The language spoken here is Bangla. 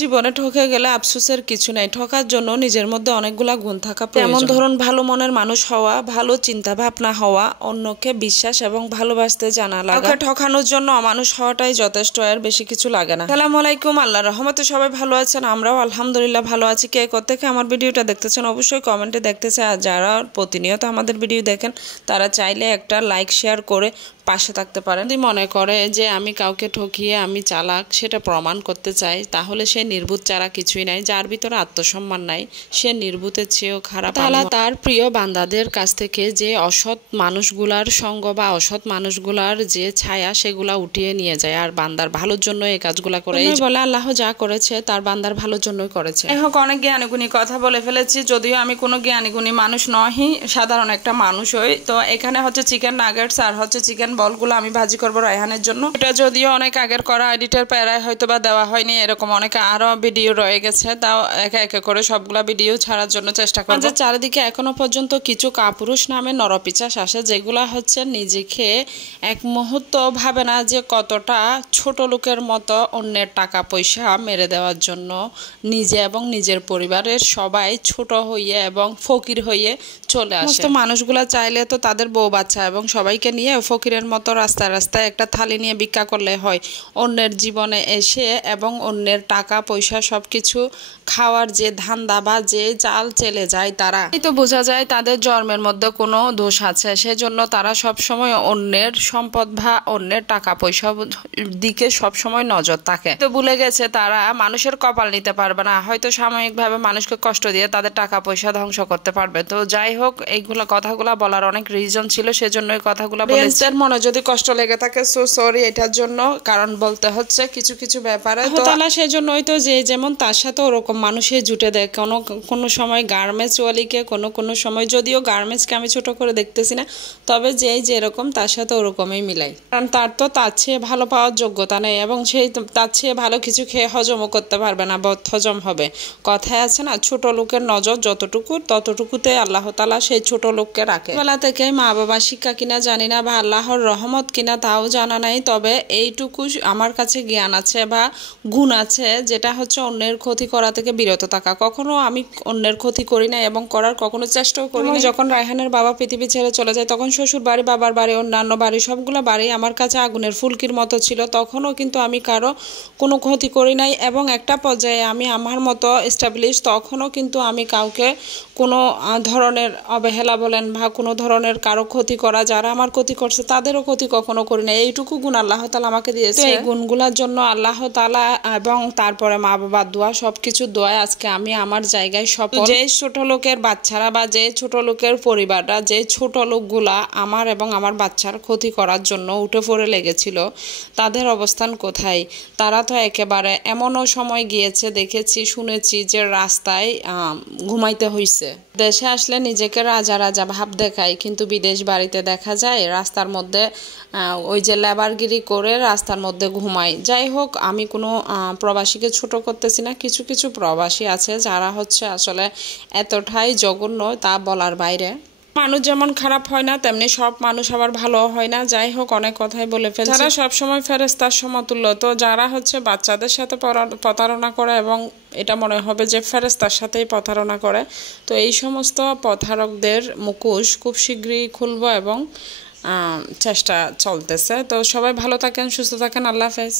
জীবনে ঠকে গেলে আফসোসের কিছু নাই, ঠকার জন্য নিজের মধ্যে অনেকগুলা গুণ থাকা প্রয়োজন। যেমন ধরুন, ভালো মনের মানুষ হওয়া, ভালো চিন্তা ভাবনা হওয়া, অন্যকে বিশ্বাস এবং ভালোবাসতে জানা লাগা। ঠকানোর জন্য অমানুষ হওয়াটাই যথেষ্ট, এর বেশি কিছু লাগে না। আসসালামু আলাইকুম, আল্লাহর রহমতে সবাই ভালো আছেন, আমরাও আলহামদুলিল্লাহ ভালো আছি। কে কোত্থেকে আমার ভিডিওটা দেখতেছেন অবশ্যই কমেন্টে দেখতেছে। আর যারা প্রতিনিয়ত আমাদের ভিডিও দেখেন তারা চাইলে একটা লাইক শেয়ার করে পাশে থাকতে পারেন। যদি মনে করে যে আমি কাউকে ঠকিয়ে আমি চালাক, সেটা প্রমাণ করতে চাই, তাহলে সে নির্বুত ছাড়া কিছুই নাই। যার ভিতরে আত্মসম্মান নাই সে নির্বুতের চেয়েও খারাপ। তাহলে তার প্রিয় বান্দাদের কাছ থেকে যে অসৎ মানুষগুলার সঙ্গ বা অসৎ মানুষগুলার যে ছায়া সেগুলা উঠিয়ে নিয়ে যায়, আর বান্দার ভালোর জন্য এই কাজগুলা করে। বলে আল্লাহ যা করেছে তার বান্দার ভালোর জন্যই করেছে। এই হোক, অনেক জ্ঞানীগুণী কথা বলে ফেলেছি, যদিও আমি কোনো জ্ঞানীগুণী মানুষ নহি, সাধারণ একটা মানুষ হই। তো এখানে হচ্ছে চিকেন নাগেটস আর হচ্ছে চিকেন বলগুলো আমি ভাজি করবো রায়হানের জন্য। এটা যদিও অনেক আগের করা, এডিটের প্যারায় হয়তো বা দেওয়া হয়নি, এরকম অনেক আরো ভিডিও রয়ে গেছে, তাও একে একে করে সবগুলা ভিডিও ছাড়ার জন্য চেষ্টা করবো। চারিদিকে এখনো পর্যন্ত কিছু কাপুরুষ নামে নরপিচাস আসে, যেগুলা হচ্ছে নিজেকে এক মুহূর্ত ভাবে না যে কতটা ছোট লোকের মতো অন্যের টাকা পয়সা মেরে দেওয়ার জন্য নিজে এবং নিজের পরিবারের সবাই ছোট হইয়ে এবং ফকির হইয়ে চলে আসে। সমস্ত মানুষগুলা চাইলে তো তাদের বউ বাচ্চা এবং সবাইকে নিয়ে ফকিরের মতো রাস্তায় রাস্তায় একটা থালি নিয়ে ভিক্ষা করলে হয়। অন্যের জীবনে এসে এবং অন্যের টাকা পয়সা সবকিছু খাওয়ার যে ধান্দা বা যে চাল চেলে যায়, তারা তো বোঝা যায় তাদের জন্মের মধ্যে কোনো দোষ আছে। সেজন্য তারা সবসময় অন্যের সম্পদ বা অন্যের টাকা পয়সা দিকে সবসময় নজর থাকে। তো ভুলে গেছে তারা মানুষের কপাল নিতে পারবে না, হয়তো সাময়িকভাবে মানুষকে কষ্ট দিয়ে তাদের টাকা পয়সা ধ্বংস করতে পারবে। তো যাই হোক, এইগুলো কথাগুলা বলার অনেক রিজন ছিল, সেজন্য এই কথাগুলো বলেছি। মনে যদি কষ্ট লেগে থাকে সো সরি এটার জন্য, কারণ বলতে হচ্ছে কিছু কিছু ব্যাপারে তো সেজন্যই তো যে যেমন তার সাথে ওরকম মানুষই জুটে দেয়। কোনো সময় গার্মেন্টস ওয়ালিকে, কোনো সময়, যদিও গার্মেন্টসকে আমি ছোট করে দেখতেছি না, তবে যেরকম তার সাথে ওরকমই মিলাই, কারণ তার তো তার চেয়ে ভালো পাওয়ার যোগ্যতা নেই এবং সেই তার চেয়ে ভালো কিছু খেয়ে হজমও করতে পারবে না, হজম হবে। কথায় আছে না, ছোট লোকের নজর যতটুকু ততটুকুতে আল্লাহ তাআলা সেই ছোট লোককে রাখে। বেলা থেকে মা বাবা শিক্ষা কিনা জানি না, বা আল্লাহর রহমত কিনা তাও জানা নাই, তবে এইটুকু আমার কাছে জ্ঞান আছে বা গুণ আছে, যেটা হচ্ছে অন্যের ক্ষতি করা থেকে বিরত থাকা। কখনো আমি অন্যের ক্ষতি করি না এবং করার কখনো চেষ্টাও করি না। যখন রায়হানের বাবা পৃথিবী ছেড়ে চলে যায়, তখন শ্বশুর বাড়ি, বাবার বাড়ি, অন্যান্য বাড়ি, সবগুলো বাড়ি আমার কাছে আগুনের ফুলকির মতো ছিল। তখনও কিন্তু আমি কারো কোনো ক্ষতি করি নাই এবং একটা পর্যায়ে আমি আমার মতো এস্টাবলিশ, তখনও কিন্তু আমি কাউকে কোনো ধরনের অবহেলা বলেন বা কোনো ধরনের কারো ক্ষতি করা, যারা আমার ক্ষতি করছে তাদেরও ক্ষতি কখনো করি না। এইটুকু গুণ আল্লাহ তাআলা আমাকে দিয়েছে। এই গুণগুলোর জন্য আল্লাহ তাআলা এবং তারপরে মা বাবার দোয়া, সবকিছু দোয়ায় আজকে আমি আমার জায়গায় সফল। যে ছোট লোকের বাচ্চারা বা যে ছোট লোকের পরিবাররা, যে ছোট লোকগুলা আমার এবং আমার বাচ্চার ক্ষতি করার জন্য উঠে পড়ে লেগেছিল, তাদের অবস্থান কোথায়? তারা তো একেবারে এমনও সময় গিয়েছে, দেখেছি শুনেছি যে রাস্তায় ঘুমাইতে হইছে। দেশে আসলে নিজেকে রাজা রাজা ভাব দেখায়, কিন্তু বিদেশ বাড়িতে দেখা যায় রাস্তার মধ্যে ওই যে লেবারগিরি করে রাস্তার মধ্যে ঘুমায়। যাই হোক, আমি কোনো প্রবাসীকে ছোট করতেছি না, কিছু কিছু প্রবাসী আছে যারা হচ্ছে আসলে এতটাই জঘন্য তা বলার বাইরে। মানুষ যেমন খারাপ হয় না, তেমনি সব মানুষ আবার ভালো হয় না। যাই হোক, অনেক কথাই বলে ফেলছি। যারা সবসময় ফেরেশতার সমতুল্য, তো যারা হচ্ছে বাচ্চাদের সাথে প্রতারণা করে এবং এটা মনে হবে যে ফেরেশতার সাথেই প্রতারণা করে, তো এই সমস্ত প্রতারকদের মুখোশ খুব শীঘ্রই খুলবো এবং চেষ্টা চলতেছে। তো সবাই ভালো থাকেন, সুস্থ থাকেন, আল্লাহ হাফেজ।